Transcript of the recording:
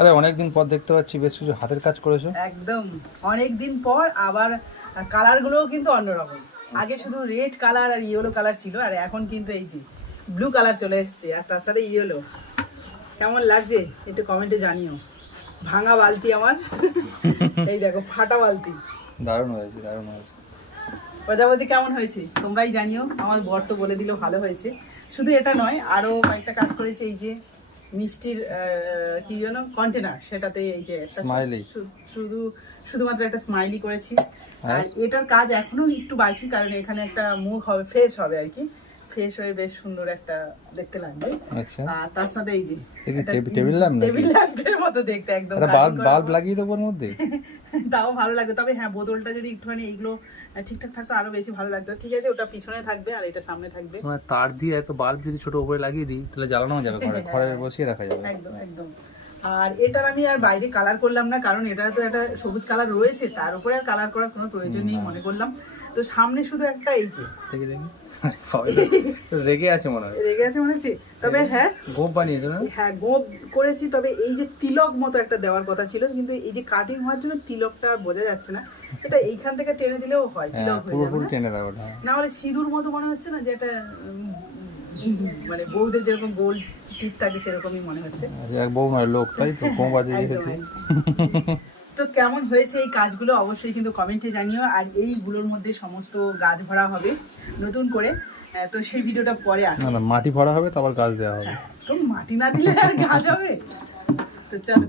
আরে অনেকদিন পর দেখতে পাচ্ছি বেশ কিছু হাতের কাজ করেছো। একদম অনেকদিন পর আবার কালারগুলোও কিন্তু অন্যরকম। আগে শুধু রেড কালার আর ইয়েলো কালার ছিল, আর এখন কিন্তু এই যে ব্লু কালার চলে এসছে, আর তার সাথে ইয়েলো। কেমন লাগছে একটু কমেন্টে জানিও। ভাঙা বালতি আমার, এই দেখো ফাটা বালতি। দারুণ হয়েছে, দারুণ হয়েছে। প্রজাপতি কেমন হয়েছে তোমরাই জানিও। আমার বর তো বলে দিল ভালো হয়েছে। শুধু এটা নয়, আরো কয়েকটা কাজ করেছে। এই যে মিষ্টির কি যেন কন্টেনার, সেটাতে এই যে একটা স্মাইলি, শুধুমাত্র একটা স্মাইলি করেছি। আর এটার কাজ এখনো একটু বাকি, কারণ এখানে একটা মুখ হবে, ফেস হবে আর কি। ফ্রেশ হয়ে বেশ সুন্দর একটা দেখতে লাগবে। আচ্ছা, আর তার সাথে এই যে টেবিল ল্যাম্প, টেবিল ল্যাম্পের মতো দেখতে একদম। বাল্ব লাগিয়ে দেবো ওর মধ্যে, তাও ভালো লাগবে। তবে হ্যাঁ, বোতলটা যদি একটুখানি এইগুলো ঠিকঠাক থাকতো আরো বেশি ভালো লাগতো। ঠিক আছে, ওটা পিছনে থাকবে আর এটা সামনে থাকবে। মানে তার দিয়ে একটা বাল্ব যদি ছোট উপরে লাগিয়ে দিই তাহলে জ্বালানো যাবে, ঘরে বসিয়ে রাখা যাবে। একদম একদম। আর এটার আমি আর বাইরে কালার করলাম না, কারণ এটা তো একটা সবুজ কালার রয়েছে, তার উপরে আর কালার করার কোনো প্রয়োজন নেই মনে করলাম। তো সামনে শুধু একটা এই যে রেগে আছে মনে হয়, রেগে আছে মনে হচ্ছে। তবে হ্যাঁ, গোপ বানিয়েছে না? হ্যাঁ গোপ করেছি। তবে এই যে তিলক মতো একটা দেওয়ার কথা ছিল, কিন্তু এই যে কাটিং হওয়ার জন্য তিলকটা আর বোঝা যাচ্ছে না। এটা এইখান থেকে টেনে দিলেও হয়, তিলক হয়ে যাবে। পুরোপুরি টেনে দেবো না হলে সিঁদুর মতো মনে হচ্ছে না, যে একটা মানে বউদের যেরকম গোল টিপ থাকে সেরকমই মনে হচ্ছে। এক বউ নয় লোক, তাই তো কম বাজে একদম, যেহেতু। একদম। তো কেমন হয়েছে এই কাজগুলো অবশ্যই কিন্তু কমেন্টে জানিও। আর এইগুলোর মধ্যে সমস্ত গাছ ভরা হবে নতুন করে। তো সেই ভিডিওটা পরে আসছে। না, মাটি ভরা হবে, তারপর গাছ দেওয়া হবে। তো মাটি না দিলে আর গাছ হবে? তো চলো।